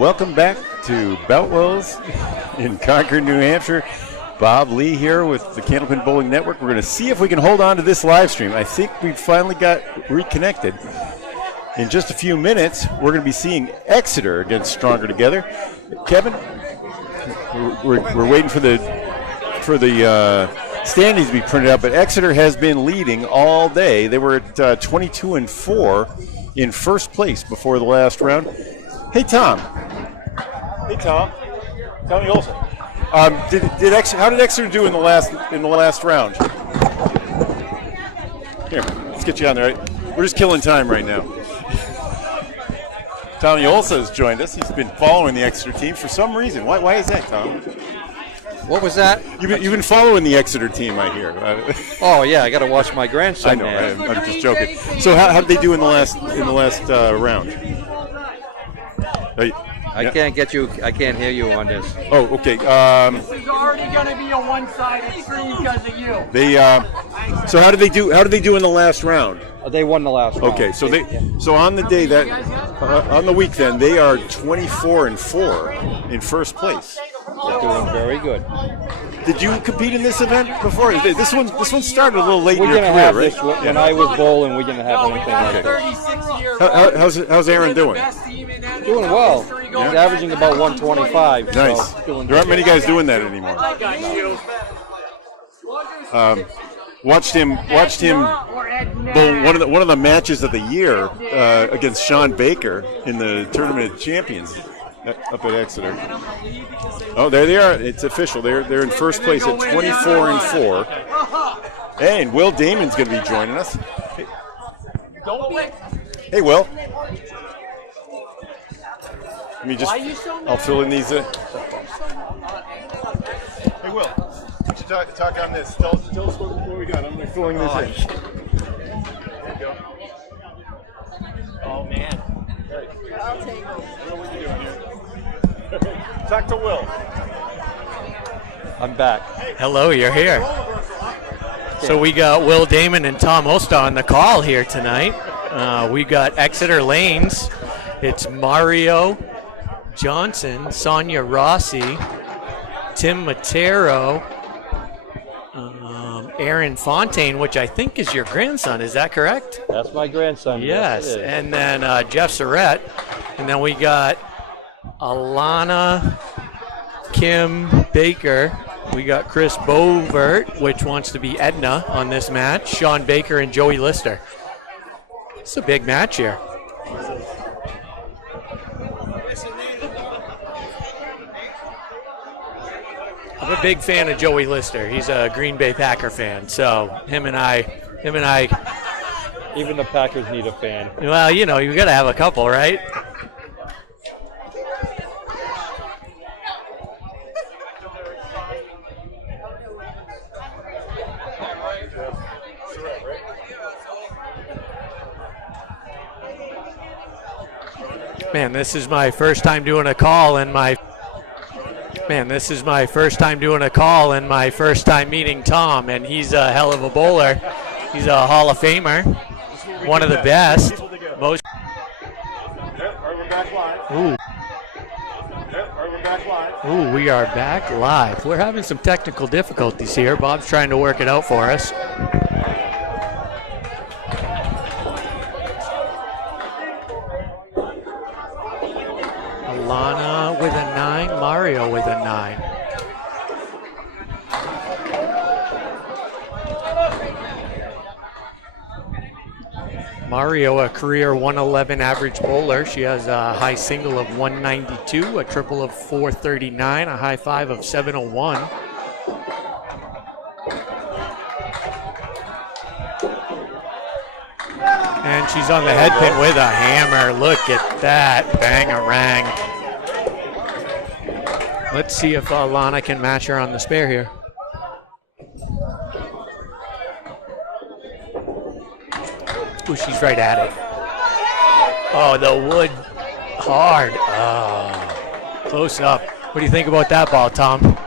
welcome back to Boutwell's in Concord, New Hampshire. Bob Lee here with the Candlepin Bowling Network. We're going to see if we can hold on to this live stream. I think we finally got reconnected. In just a few minutes, we're going to be seeing Exeter against Stronger Together. Kevin, we're waiting for the standings to be printed out, but Exeter has been leading all day. They were at 22-4 in first place before the last round. Hey, Tom. Hey, Tom. Tommy Olson. How did Exeter do in the last round? Here, let's get you on there. We're just killing time right now. Tommy Olson has joined us. He's been following the Exeter team for some reason. Why is that, Tom? What was that? You've been following the Exeter team, I hear. Oh yeah, I got to watch my grandson. I know. I'm just joking. So how did they do in the last round? I can't get you. I can't hear you on this. Oh, okay. This is already going to be a one-sided stream because of you. So how did they do? How did they do in the last round? They won the last round. Okay, so on the day that on the week then they are 24-4 in first place. They're doing very good. Did you compete in this event before? This one started a little late in We're your gonna career, have right? this when I was bowling. We're gonna have anything like that. How's Aaron doing? Doing well. He's averaging about 125. Nice. So There aren't many guys doing that anymore. Watched him bowl one of the matches of the year against Sean Baker in the Tournament of Champions up at Exeter. Oh, there they are. It's official. They're in first place at 24-4. Hey, and Will Damon's going to be joining us. Hey, Will. Let me I'll fill in these. Hey, Will. Why don't you talk on this? Tell us what we got. I'm going to filling this in. There you go. Oh, man. I'll take it. What are you doing here? Talk to Will. I'm back. Hello, you're here. So we got Will Damon and Tom Osta on the call here tonight. We got Exeter Lanes. It's Mario Johnson, Sonia Rossi, Tim Matero, Aaron Fontaine, which I think is your grandson. Is that correct? That's my grandson. Yes. And then Jeff Surratt. And then we got Alana Kim Baker. We got Chris Bovert, which wants to be Edna on this match. Sean Baker and Joey Lister. It's a big match here. I'm a big fan of Joey Lister. He's a Green Bay Packer fan, so him and I. Even the Packers need a fan. Well, you got to have a couple, right? Man, this is my first time doing a call and my first time meeting Tom, and he's a hell of a bowler. He's a Hall of Famer, one of the best. Most. Ooh, we are back live. We're having some technical difficulties here. Bob's trying to work it out for us. Alana with a 9, Mario with a 9. Mario, a career 111 average bowler. She has a high single of 192, a triple of 439, a high five of 701. And she's on the head pin with a hammer. Look at that. Bang-a-rang. Let's see if Alana can match her on the spare here. Ooh, she's right at it. Oh, the wood hard. Oh, close up. What do you think about that ball, Tom?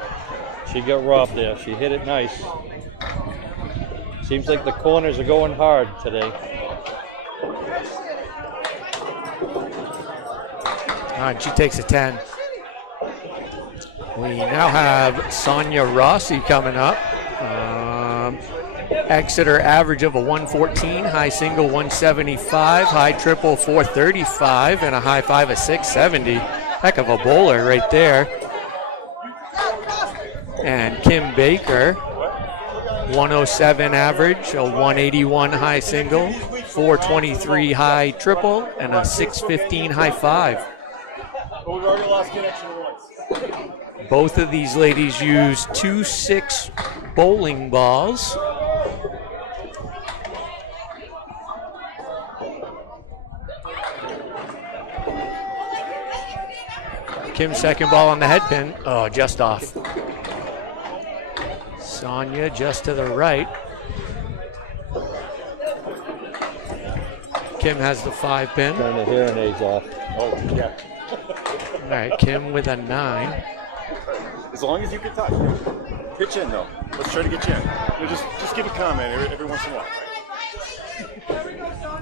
She got robbed there. She hit it nice. Seems like the corners are going hard today. And she takes a 10. We now have Sonia Rossi coming up. Exeter average of a 114, high single 175, high triple 435, and a high five of 670. Heck of a bowler right there. And Kim Baker, 107 average, a 181 high single, 423 high triple, and a 615 high five. We've already lost connection once. Both of these ladies use 2-6 bowling balls. Kim's second ball on the head pin. Oh, just off. Sonia just to the right. Kim has the 5 pin. Turn the hearing aids off. Oh, yeah. All right, Kim with a 9. As long as you can talk. Pitch in, though. Let's try to get you in. Just give a comment every once in a while.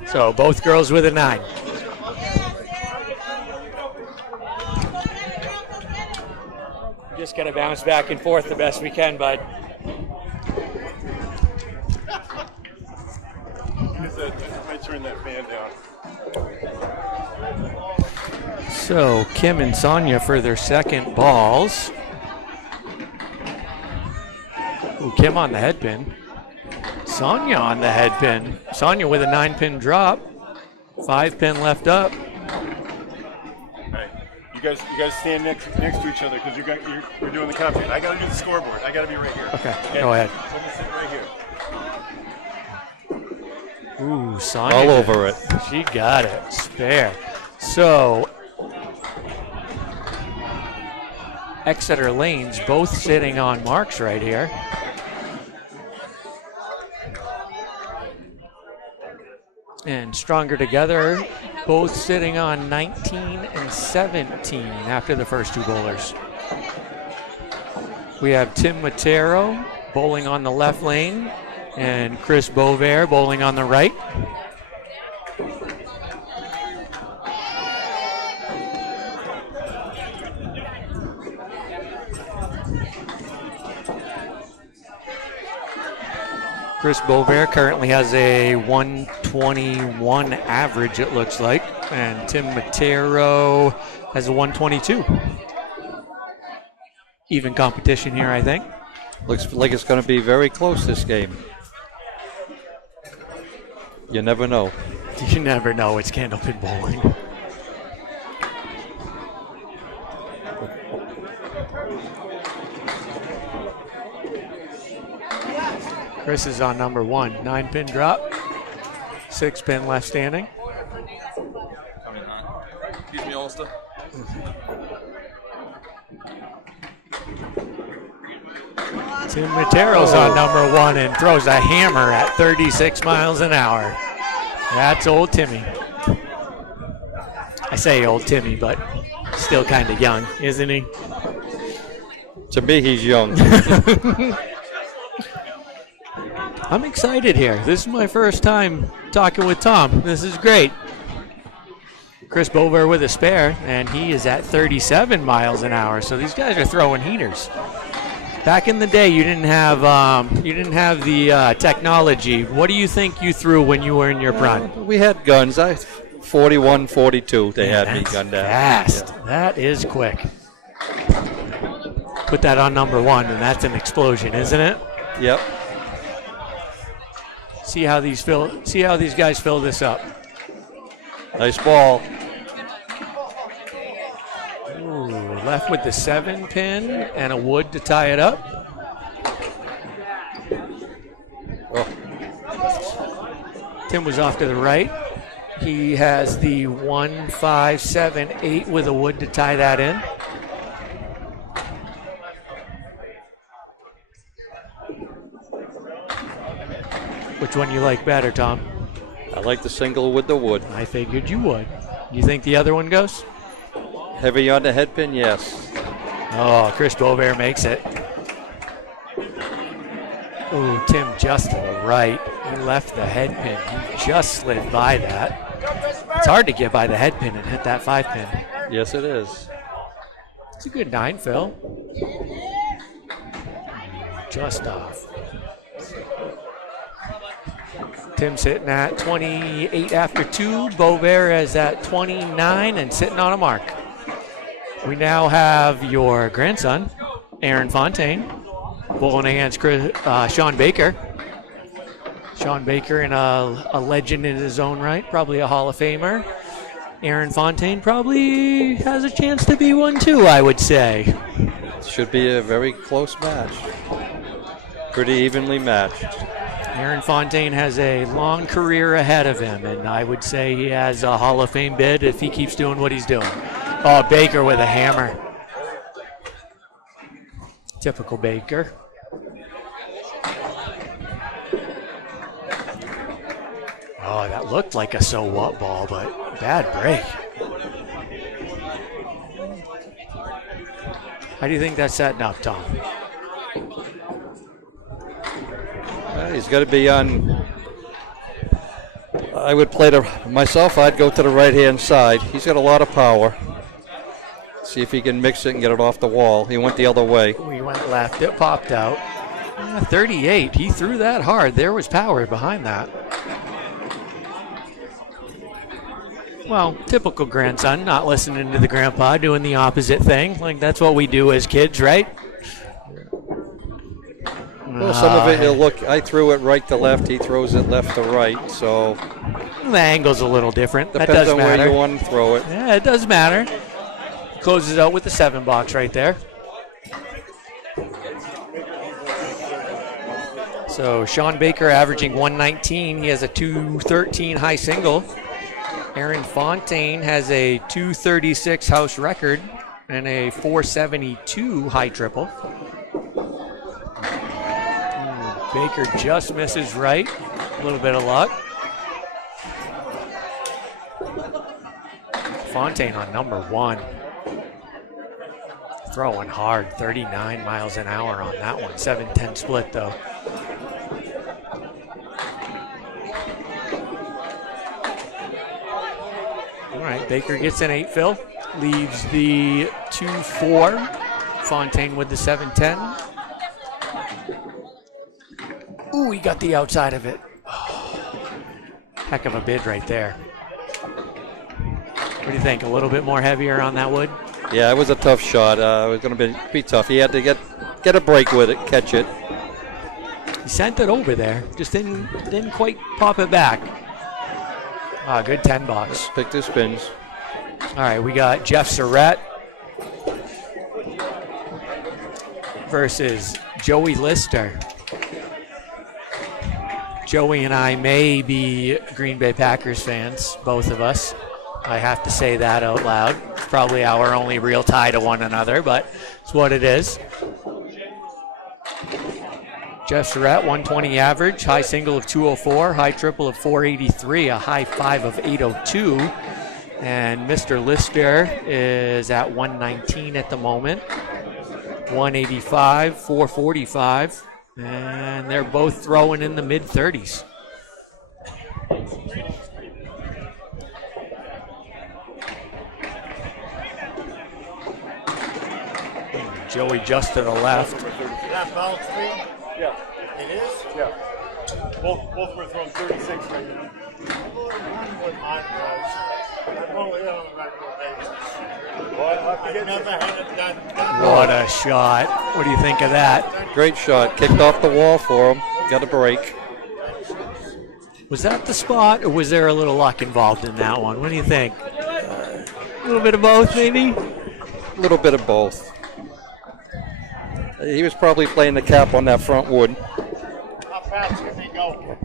So both girls with a 9. Just got to bounce back and forth the best we can, bud. I turn that fan down. So Kim and Sonia for their second balls. Ooh, Kim on the head pin. Sonia on the head pin. Sonia with a 9-pin drop. 5 pin left up. You guys stand next to each other because we're doing the comping. I got to do the scoreboard. I got to be right here. Okay, go ahead. So I'm gonna sit right here. Ooh, Sonia. All over it. She got it. Spare. So Exeter lanes both sitting on marks right here. And Stronger Together both sitting on 19 and 17 after the first 2 bowlers. We have Tim Matero bowling on the left lane and Chris Bovair bowling on the right. Chris Bovair currently has a 121 average, it looks like, and Tim Matero has a 122. Even competition here, I think. Looks like it's going to be very close this game. You never know. You never know. It's candlepin bowling. Chris is on number 1. 9-pin drop. 6-pin left standing. Excuse me, Ulster. Tim Matero's on number 1 and throws a hammer at 36 miles an hour. That's old Timmy. I say old Timmy, but still kind of young, isn't he? To me, he's young. I'm excited here. This is my first time talking with Tom. This is great. Chris Bover with a spare, and he is at 37 miles an hour. So these guys are throwing heaters. Back in the day, you didn't have the technology. What do you think you threw when you were in your prime? We had guns. 41, 42. They had me gunned down. Fast. Yeah. That is quick. Put that on number 1, and that's an explosion, isn't it? Yep. See how these guys fill this up. Nice ball. Ooh, left with the 7-pin and a wood to tie it up. Oh. Tim was off to the right. He has the 1, 5, 7, 8 with a wood to tie that in. Which one you like better, Tom? I like the single with the wood. I figured you would. You think the other one goes? Heavy on the head pin, yes. Oh, Chris Bovair makes it. Ooh, Tim just to the right. He left the head pin. He just slid by that. It's hard to get by the head pin and hit that 5-pin. Yes, it is. It's a good 9, Phil. Just off. Tim's hitting at 28 after 2. Beauvert is at 29 and sitting on a mark. We now have your grandson, Aaron Fontaine, bowling against Sean Baker. Sean Baker, and a legend in his own right, probably a Hall of Famer. Aaron Fontaine probably has a chance to be one too, I would say. Should be a very close match. Pretty evenly matched. Aaron Fontaine has a long career ahead of him, and I would say he has a Hall of Fame bid if he keeps doing what he's doing. Oh, Baker with a hammer. Typical Baker. Oh, that looked like a so what ball, but bad break. How do you think that's setting up, Tom? He's got to be on. I would play myself. I'd go to the right-hand side. He's got a lot of power. See if he can mix it and get it off the wall. He went the other way. We went left. It popped out. 38. He threw that hard. There was power behind that. Well, typical grandson, not listening to the grandpa, doing the opposite thing. Like, that's what we do as kids, right? Well, some of it, you'll look, I threw it right to left, he throws it left to right, so. The angle's a little different. That Depends does on matter. where you want to throw it. Yeah, it does matter. Closes out with the 7 box right there. So Sean Baker averaging 119. He has a 213 high single. Aaron Fontaine has a 236 house record and a 472 high triple. Baker just misses right. A little bit of luck. Fontaine on number 1. Throwing hard, 39 miles an hour on that one. 7-10 split though. All right, Baker gets an 8, Phil. Leaves the 2-4. Fontaine with the 7-10. Ooh, he got the outside of it. Oh, heck of a bid right there. What do you think? A little bit more heavier on that wood? Yeah, it was a tough shot. It was going to be tough. He had to get a break with it, catch it. He sent it over there. Just didn't quite pop it back. Ah, good 10 box. Picked his spins. All right, we got Jeff Surratt versus Joey Lister. Joey and I may be Green Bay Packers fans, both of us. I have to say that out loud. It's probably our only real tie to one another, but it's what it is. Jeff Surratt, 120 average, high single of 204, high triple of 483, a high 5 of 802. And Mr. Lister is at 119 at the moment, 185, 445. And they're both throwing in the mid-30s. Joey just to the left. Is that foul stream? Yeah. It is? Yeah. Both were throwing 36 right now. What mine was. I've only been on a regular basis. Well, I'll have to I've get never had it done. What a shot. What do you think of that? Great shot. Kicked off the wall for him. Got a break. Was that the spot, or was there a little luck involved in that one? What do you think? A little bit of both, maybe? A little bit of both. He was probably playing the cap on that front wood. How fast can they go?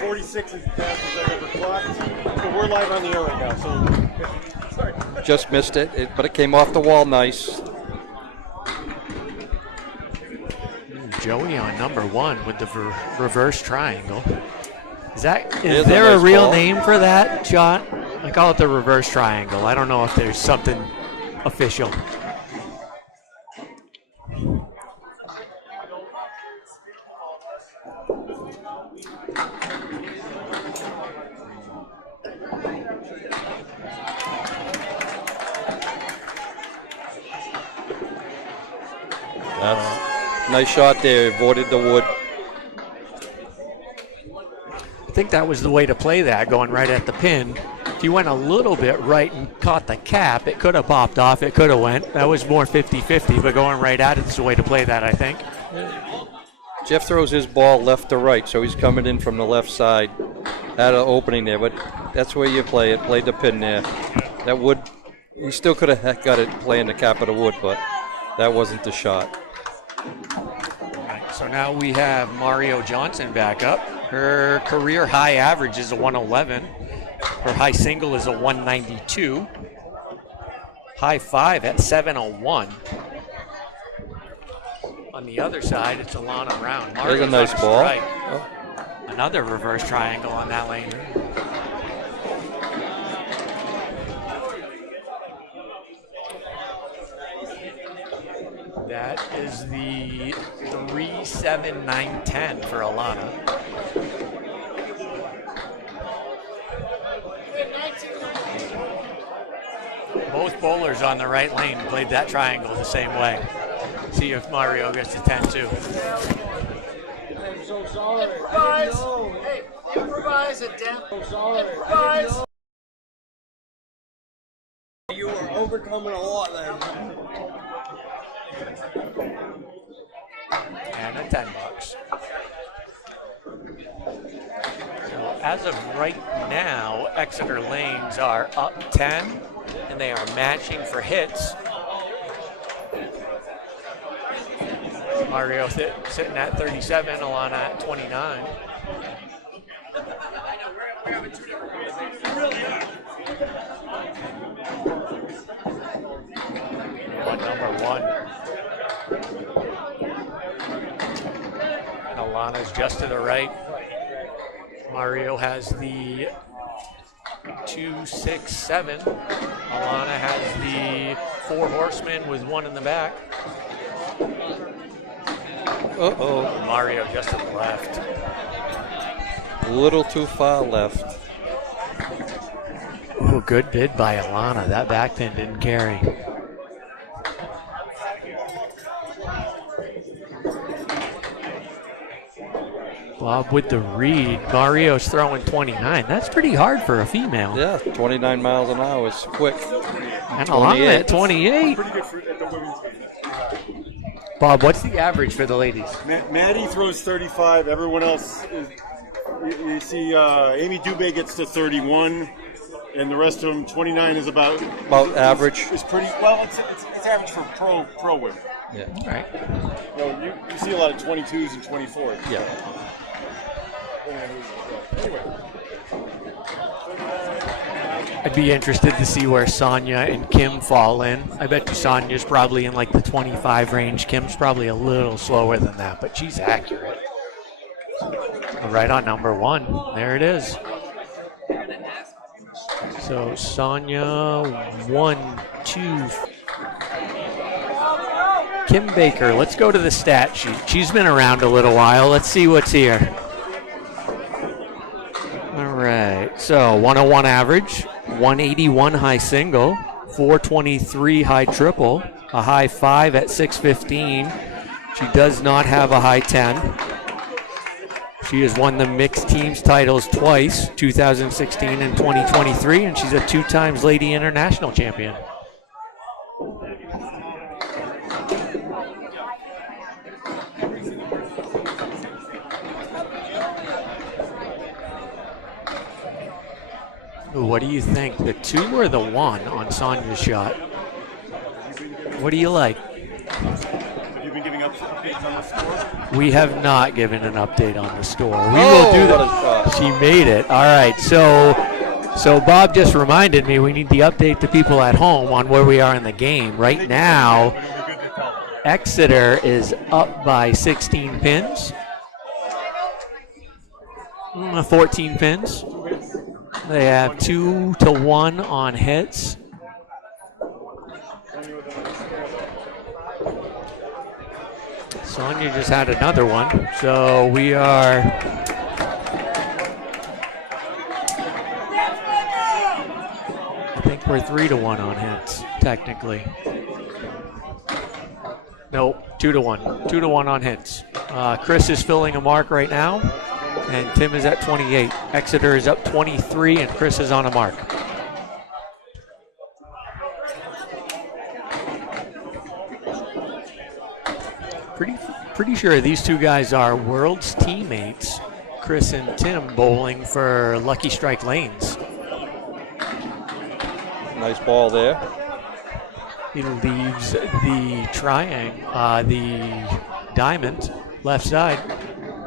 46 is the fastest I've ever clocked. So we're live on the air right now. So, sorry. Just missed it, but it came off the wall nice. Joey on number 1 with the reverse triangle. Is Here's there a a nice real ball. name for that shot? I call it the reverse triangle. I don't know if there's something official. That's nice shot there. Avoided the wood. I think that was the way to play that, going right at the pin. If you went a little bit right and caught the cap, it could have popped off. It could have went. That was more 50-50, but going right at it is the way to play that, I think. Jeff throws his ball left to right, so he's coming in from the left side. Had an opening there, but that's where you play it. Played the pin there. That would, he still could have got it playing the cap of the wood, but that wasn't the shot. So now we have Mario Johnson back up. Her career high average is a 111. Her high single is a 192. High five at 701. On the other side, it's Alana Brown. There's a nice ball. Right. Oh. Another reverse triangle on that lane. That is the 3-7-9-10 for Alana. Both bowlers on the right lane played that triangle the same way. See if Mario gets to 10 too. I'm so sorry. Improvise. Hey, improvise it, Dan. I'm sorry. Improvise. You were overcoming a lot then. And a $10. So as of right now, Exeter lanes are up 10, and they are matching for hits. Mario sitting at 37, Alana at 29. On number 1. Alana's just to the right. Mario has the 2-6-7. Alana has the 4 horsemen with 1 in the back. Uh-oh. Mario just to the left. A little too far left. Ooh, good bid by Alana. That back pin didn't carry. Bob with the read. Mario's throwing 29. That's pretty hard for a female. Yeah, 29 miles an hour is quick. And Alana at 28. Pretty good at the women's game. Bob, what's the average for the ladies? Maddie throws 35. Everyone else is, you see Amy Dubé gets to 31, and the rest of them, 29 is about average. It's pretty well. It's average for pro women. Yeah. All right. You know, you see a lot of 22s and 24s. Yeah. Anyway. I'd be interested to see where Sonia and Kim fall in. I bet you Sonia's probably in like the 25 range. Kim's probably a little slower than that, but she's accurate. Right on number 1. There it is. So Sonia, 1, 2. Kim Baker, let's go to the stat sheet. She's been around a little while. Let's see what's here. All right, so 101 average, 181 high single, 423 high triple, a high 5 at 615. She does not have a high 10. She has won the mixed teams titles twice, 2016 and 2023, and she's a 2-time Lady International champion. Ooh, what do you think, the 2 or the 1 on Sonia's shot? What do you like? Have you been giving updates on the score? We have not given an update on the store. We will do that. She made it. All right, so Bob just reminded me we need to update the people at home on where we are in the game. Right now, Exeter is up by 16 pins. 14 pins. They have 2-1 on hits. Sonia just had another one, so we are. I think we're 3-1 on hits, technically. Nope, 2-1. 2-1 on hits. Chris is filling a mark right now, and Tim is at 28. Exeter is up 23, and Chris is on a mark. Pretty sure these two guys are world's teammates, Chris and Tim, bowling for Lucky Strike Lanes. Nice ball there. He leaves the the diamond left side.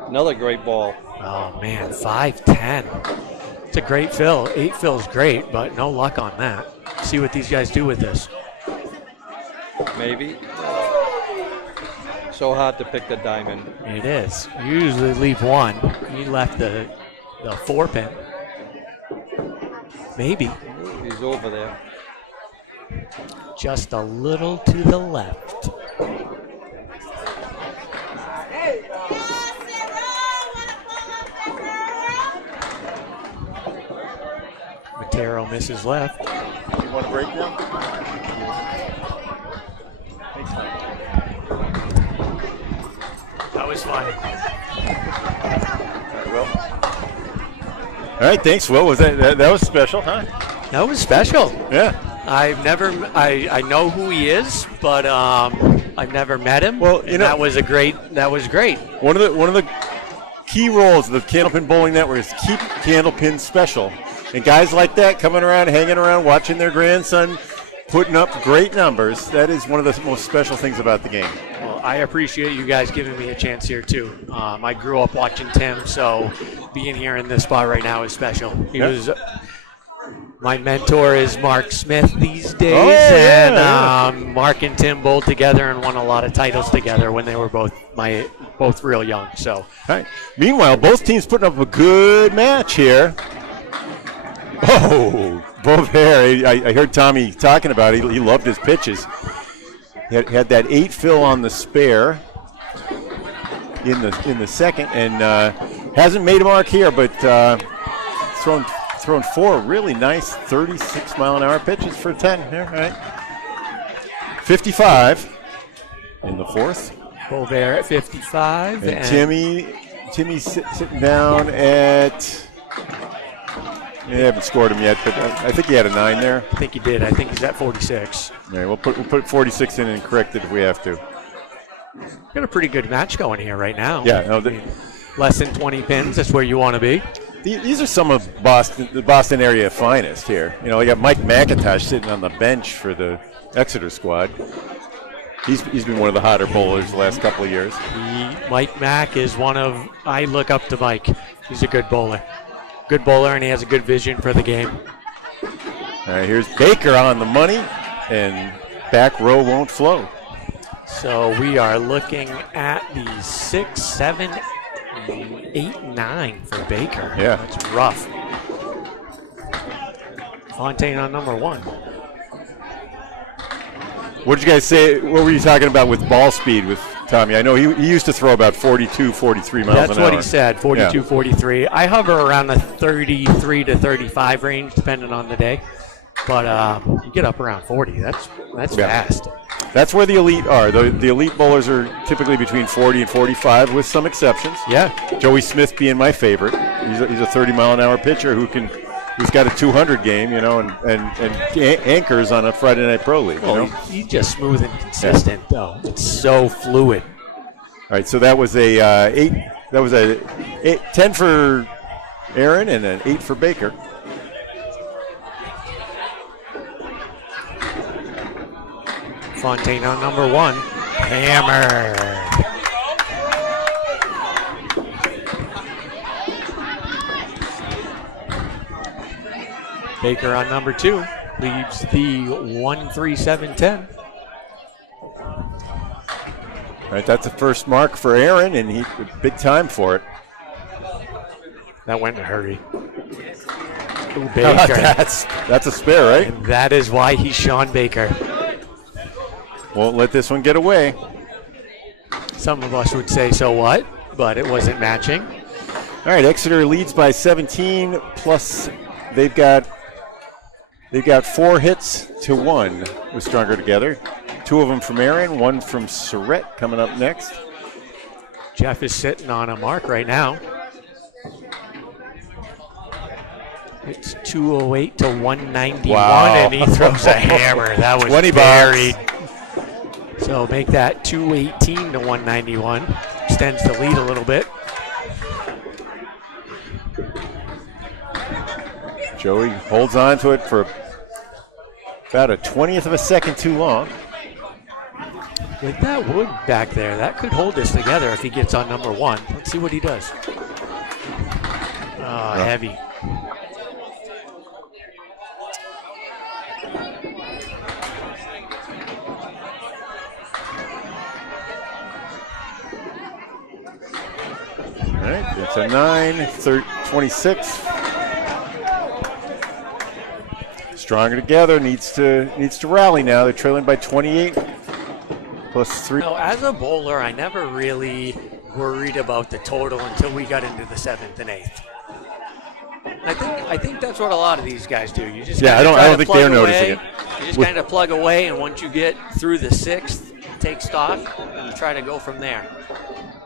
Another great ball. Oh man, 5-10. It's a great fill. 8 fills great, but no luck on that. See what these guys do with this. Maybe. So hard to pick the diamond. It is. You usually leave one. He left the 4-pin. Maybe. He's over there. Just a little to the left. Matero misses left. You want to break now? That was fun. All right, thanks, Will. Was that was special, huh? That was special. Yeah. I know who he is, but I've never met him. Well, you know, that was great. One of the key roles of the Candlepin Bowling Network is keep Candlepin special. And guys like that coming around, hanging around, watching their grandson putting up great numbers, that is one of the most special things about the game. Well, I appreciate you guys giving me a chance here, too. I grew up watching Tim, so being here in this spot right now is special. He was my mentor is Mark Smith these days, Mark and Tim bowled together and won a lot of titles together when they were both real young. So, all right. Meanwhile, both teams putting up a good match here. Oh, Boutwell. I heard Tommy talking about it. He loved his pitches. He had that 8 fill on the spare in the second, and hasn't made a mark here, but thrown 4 really nice 36-mile-an-hour pitches for 10 here. All right. 55 in the fourth. Boutwell at 55. And Timmy's sitting down at... They haven't scored him yet, but I think he had a 9 there. I think he did. I think he's at 46. All right, we'll put 46 in and correct it if we have to. Got a pretty good match going here right now. Yeah, no, less than 20 pins. That's where you want to be. These are some of the Boston area finest here. You know, we got Mike McIntosh sitting on the bench for the Exeter squad. He's been one of the hotter bowlers the last couple of years. Mike Mack is I look up to Mike. He's a good bowler. Good bowler, and he has a good vision for the game. All right, here's Baker on the money, and back row won't flow. So we are looking at the 6, 7, 8, 9 for Baker. Yeah. That's rough. Fontaine on number 1. What did you guys say? What were you talking about with ball speed with Tommy? I know he used to throw about 42, 43 miles an hour. That's what he said, 42, 43. I hover around the 33 to 35 range, depending on the day. But you get up around 40. That's fast. That's where the elite are. The elite bowlers are typically between 40 and 45, with some exceptions. Yeah. Joey Smith being my favorite. He's a 30-mile-an-hour pitcher who's got a 200 game, you know, and anchors on a Friday Night Pro League. Well, you know? he's just smooth and consistent, though. It's so fluid. All right, so that was a 8. That was a 10 for Aaron and an 8 for Baker. Fontaine on number 1. Hammer. Baker on number 2 leaves the 1-3-7-10. All right, that's the first mark for Aaron, and he big time for it. That went in a hurry. Ooh, Baker. That's a spare, right? And that is why he's Sean Baker. Won't let this one get away. Some of us would say, so what? But it wasn't matching. All right, Exeter leads by 17, plus they've got 4 hits to 1 with Stronger Together. two of them from Aaron, one from Surrett coming up next. Jeff is sitting on a mark right now. It's 208 to 191, Wow. and he throws a hammer. That was 20 buried. So make that 218 to 191. Extends the lead a little bit. Joey holds on to it for about a 20th of a second too long. With that wood back there, that could hold this together if he gets on number one. Let's see what he does. Heavy. All right, it's a 26. Stronger together, needs to rally now. They're trailing by 28 plus 3. As a bowler, I never really worried about the total until we got into the 7th and 8th. I think that's what a lot of these guys do. You just I don't think they're noticing it. You just kind of plug away, and once you get through the 6th, take stock and try to go from there.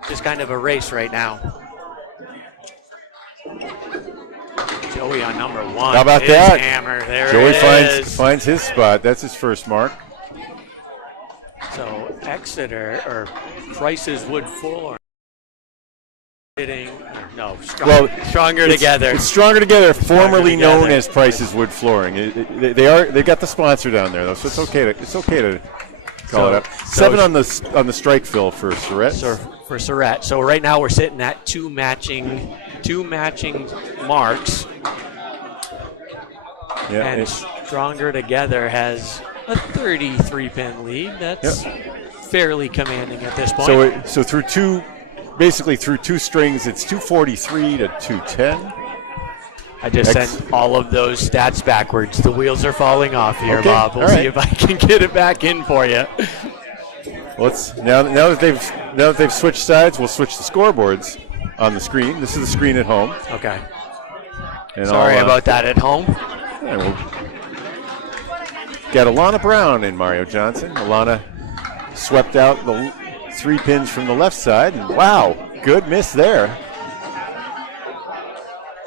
Just kind of a race right now. Joey on number one. How about his that? Hammer. There Joey it is. finds his spot. That's his first mark. So Exeter or Price's Wood Fuller. Stronger Together. It's Stronger Together, formerly known Together. as Price's Wood Flooring. They got the sponsor down there though, so it's okay to call it up. 7 on the strike fill for Surrett. For Surrett. So right now we're sitting at two matching marks. Yeah, And Stronger Together has a 33-pin lead. That's fairly commanding at this point. So through two strings, it's 243 to 210. I just sent all of those stats backwards. The wheels are falling off here, Okay, Bob. We'll all see right. if I can get it back in for you. Now that they've switched sides, we'll switch the scoreboards on the screen. This is the screen at home. Okay. And Sorry about that at home. Yeah, we'll got Alana Brown and Mario Johnson. Alana swept out the 3 pins from the left side. And wow, good miss there.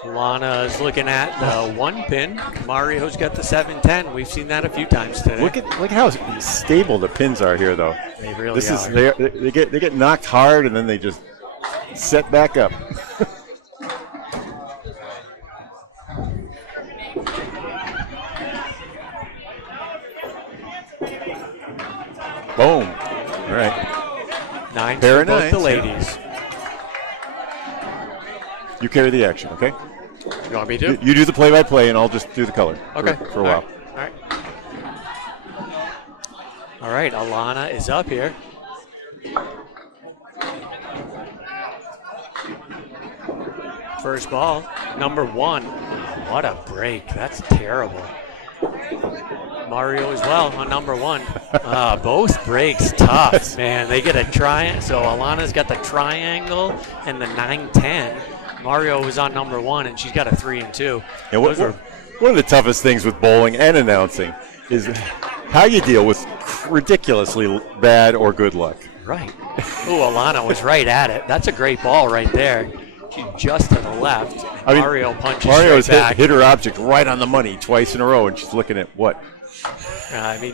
Lana is looking at the 1 pin. Mario's got the 7-10. We've seen that a few times today. Look how stable the pins are here, though. They really are. They get knocked hard and then they just set back up. Boom. All right. 9 Pair for of both nines, the yeah. ladies. You carry the action, okay? You want me to? You do the play-by-play, and I'll just do the color Okay. for a while. All right, Alana is up here. First ball, number 1. What a break. That's terrible. Mario as well on number 1. Both breaks tough, man. They get a triangle. So Alana's got the triangle and the 9-10. Mario was on number 1, and she's got a 3 and 2. And one of the toughest things with bowling and announcing is how you deal with ridiculously bad or good luck. Right. Ooh, Alana was right at it. That's a great ball right there. She's just to the left. Mario punches Mario's straight back. hit her object right on the money twice in a row, and she's looking at what?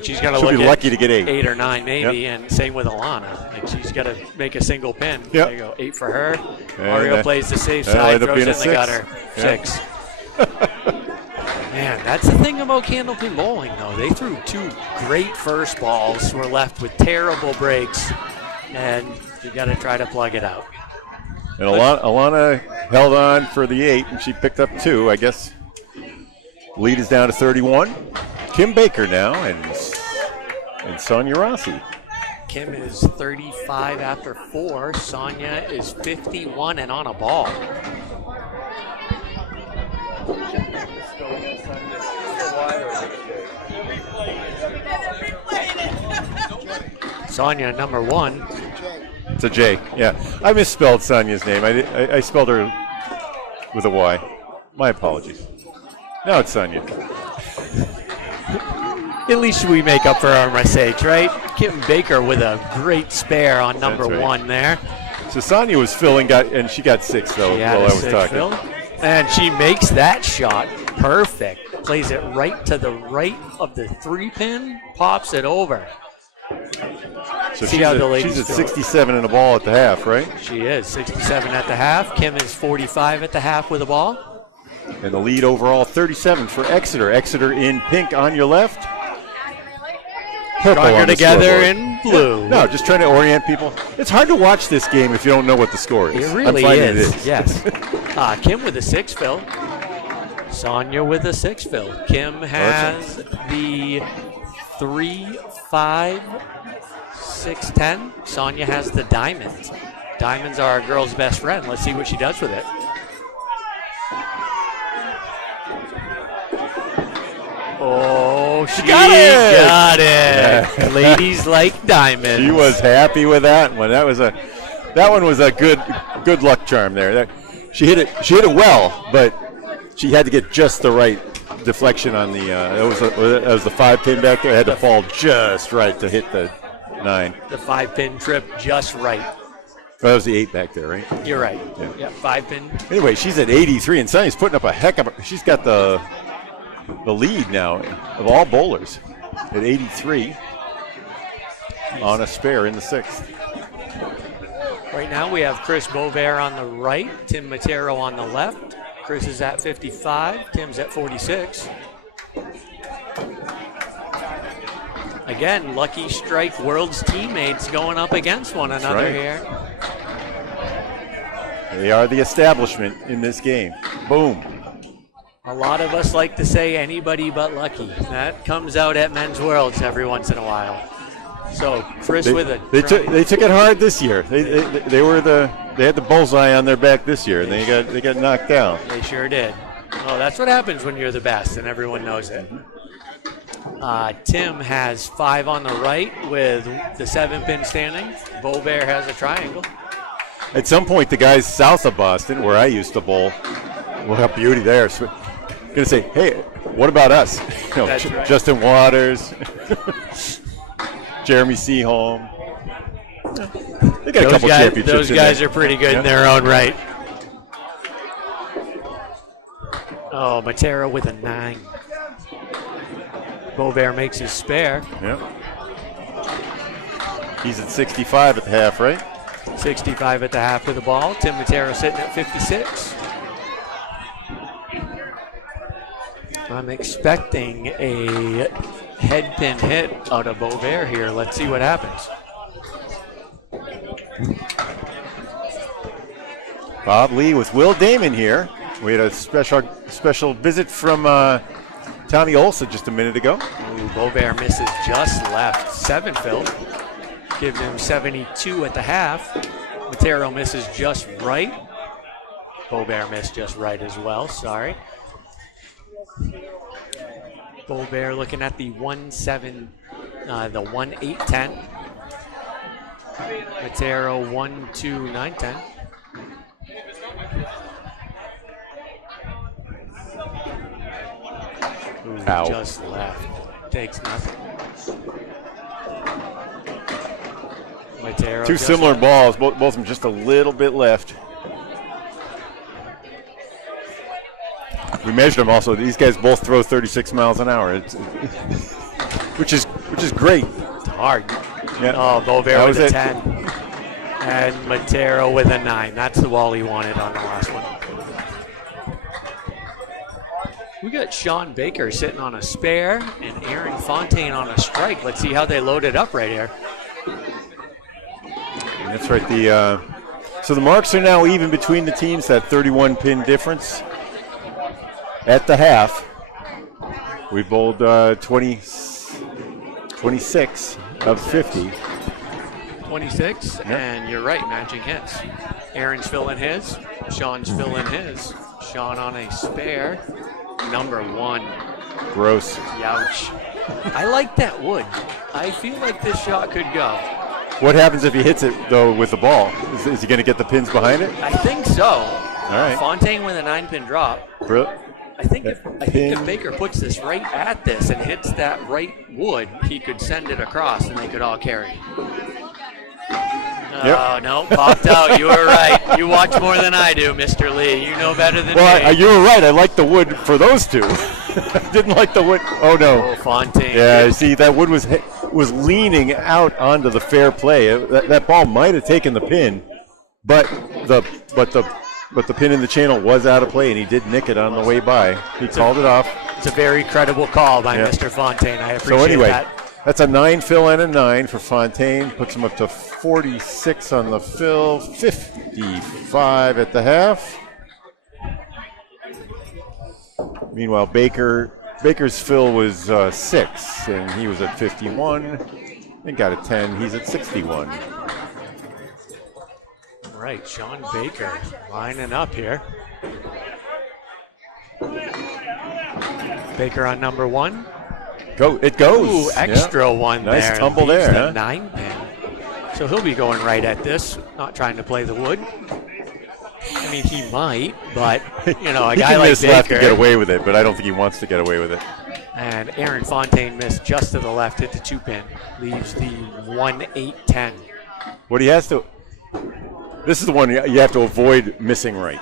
She's going to She'll look be at lucky to get 8. 8 or 9 maybe, and same with Alana. Like she's got to make a single pin. Yep. There you go, 8 for her. And Mario plays the safe that'll side, end up throws being in a the 6. gutter. Yep. 6. Man, that's the thing about Candlepin Bowling, though. They threw 2 great first balls. We're left with terrible breaks, and you got to try to plug it out. And Alana held on for the 8, and she picked up 2, I guess. Lead is down to 31. Kim Baker now, and Sonia Rossi. Kim is 35 after 4. Sonia is 51 and on a ball. Sonia, number 1. It's a J, yeah. I misspelled Sonia's name. I spelled her with a Y. My apologies. Now it's Sonia. At least we make up for our mistakes, right? Kim Baker with a great spare on number That's right. 1 there. So Sonia was filling, and she got 6 though She had while a I was 6 talking. fill. And she makes that shot perfect. Plays it right to the right of the 3-pin, pops it over. So See how the ladies she's at feel. 67 in the ball at the half, right? She is 67 at the half. Kim is 45 at the half with the ball. And the lead overall 37 for Exeter. Exeter in pink on your left. Purple Stronger on the together scoreboard. in blue. No, just trying to orient people. It's hard to watch this game if you don't know what the score is. It really I'm finding is. It is. Yes. Kim with a 6 fill. Sonia with a 6 fill. Kim has the 3, 5, 6, 10. Sonia has the diamonds. Diamonds are our girl's best friend. Let's see what she does with it. Oh, she got it. Yeah. Ladies like diamonds. She was happy with that one. That one was a good luck charm there. She hit it well, but she had to get just the right deflection on the. That was the 5-pin back there. It had to fall just right to hit the 9. The 5-pin trip just right. Well, that was the 8 back there, right? You're right. Yeah. Yeah, 5-pin. Anyway, she's at 83, and Sonny's putting up a heck of a. She's got the lead now of all bowlers at 83 on a spare in the 6th. Right now we have Chris Bovair on the right, Tim Matero on the left. Chris is at 55, Tim's at 46. Again, Lucky Strike World's teammates going up against one another right. here. They are the establishment in this game. Boom. A lot of us like to say anybody but Lucky. That comes out at Men's Worlds every once in a while. So Chris with it. They took it hard this year. They had the bullseye on their back this year, and they got knocked down. They sure did. Well, that's what happens when you're the best, and everyone knows it. Tim has 5 on the right with the 7-pin standing. Bovair has a triangle. At some point, the guys south of Boston, where I used to bowl, will have beauty there. So, going to say, hey, what about us? That's right. Justin Waters, Jeremy Seaholm. They got a couple championships. Those guys are pretty good in their own right. Oh, Matera with a 9. Bovair makes his spare. Yep. He's at 65 at the half, right? 65 at the half with the ball. Tim Matera sitting at 56. I'm expecting a head pin hit out of Bovair here. Let's see what happens. Bob Lee with Will Damon here. We had a special visit from Tommy Olson just a minute ago. Ooh, Bovair misses just left. 7 fill. Gives him 72 at the half. Matero misses just right. Bovair missed just right as well, sorry. Bovair looking at the 1-7, the 1-8-10. Matero 1-2-9-10. Ow. Just left. Takes nothing. Matero Two just similar left. balls, both of them just a little bit left. We measured them also. These guys both throw 36 miles an hour, which is great. It's hard. Yeah. Oh, Bovair That with was a it. 10. And Matero with a 9. That's the wall he wanted on the last one. We got Sean Baker sitting on a spare and Aaron Fontaine on a strike. Let's see how they load it up right here. That's right. So the marks are now even between the teams, that 31 pin difference. At the half, we bowled 26 of 50. 26, and you're right, matching hits. Aaron's filling his, Sean's filling his. Sean on a spare, number 1. Gross. Youch. I like that wood. I feel like this shot could go. What happens if he hits it, though, with the ball? Is he going to get the pins behind it? I think so. All right. Fontaine with a 9-pin drop. I think if Baker puts this right at this and hits that right wood, he could send it across and they could all carry. Oh, no, popped out. You were right. You watch more than I do, Mr. Lee. You know better than me. You were right. I like the wood for those two. Didn't like the wood. Oh, no. Oh, Fontaine. Yeah, see, that wood was leaning out onto the fair play. That ball might have taken the pin, but the pin in the channel was out of play, and he did nick it on the way by. He called it off. It's a very credible call by Mr. Fontaine. I appreciate that. That's a 9 fill and a 9 for Fontaine. Puts him up to 46 on the fill, 55 at the half. Meanwhile, Baker's fill was 6, and he was at 51. And got a 10. He's at 61. All right, Sean Baker lining up here. Baker on number 1. It goes. Ooh, extra one there. Nice tumble there, the huh? 9 pin. So he'll be going right at this, not trying to play the wood. I mean, he might, but, a guy like Baker. Left to get away with it, but I don't think he wants to get away with it. And Aaron Fontaine missed just to the left, hit the 2 pin. Leaves the 1-8-10. What he has to... This is the one you have to avoid missing right.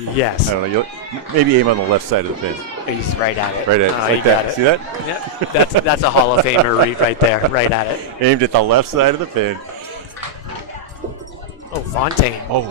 Yes. I don't know. Maybe aim on the left side of the pin. He's right at it. Right at it. Like that. See that? Yeah. That's a Hall of Famer read right there. Right at it. Aimed at the left side of the pin. Oh, Fontaine. Oh.